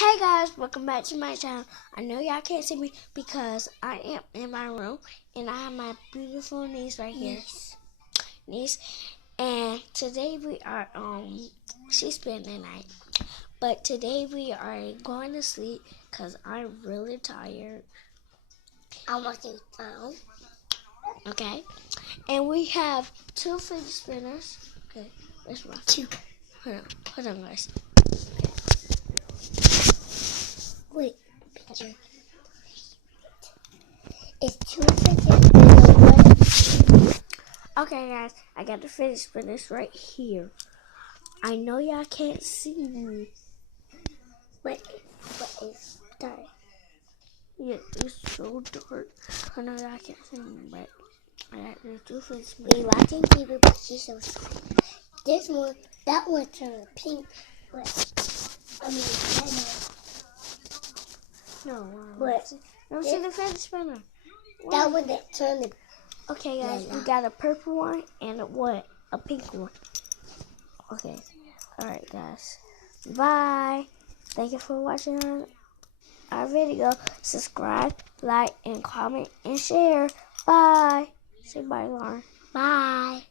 Hey guys, welcome back to my channel. I know y'all can't see me because I am in my room and I have my beautiful niece right here. Niece. And today we are she's spending the night. But today we are going to sleep because I'm really tired. I'm watching phone. Okay. And we have two fidget spinners. Okay, let's run. Two. Hold on guys. Wait, picture. It's two fidget spinners. Okay guys, I got the fidget spinners right here. I know y'all can't see me. But it's dark. Yeah, it's so dark. I know y'all can't see me, but I got the two fidget We spinners. watching TV, but she's so sad. This one, that one turned pink. No, see the fidget spinner. That one that turned. Okay guys, we got a purple one and a pink one. Okay. Alright guys. Bye. Thank you for watching our video. Subscribe, like, and comment, and share. Bye. Say bye, Lauren. Bye.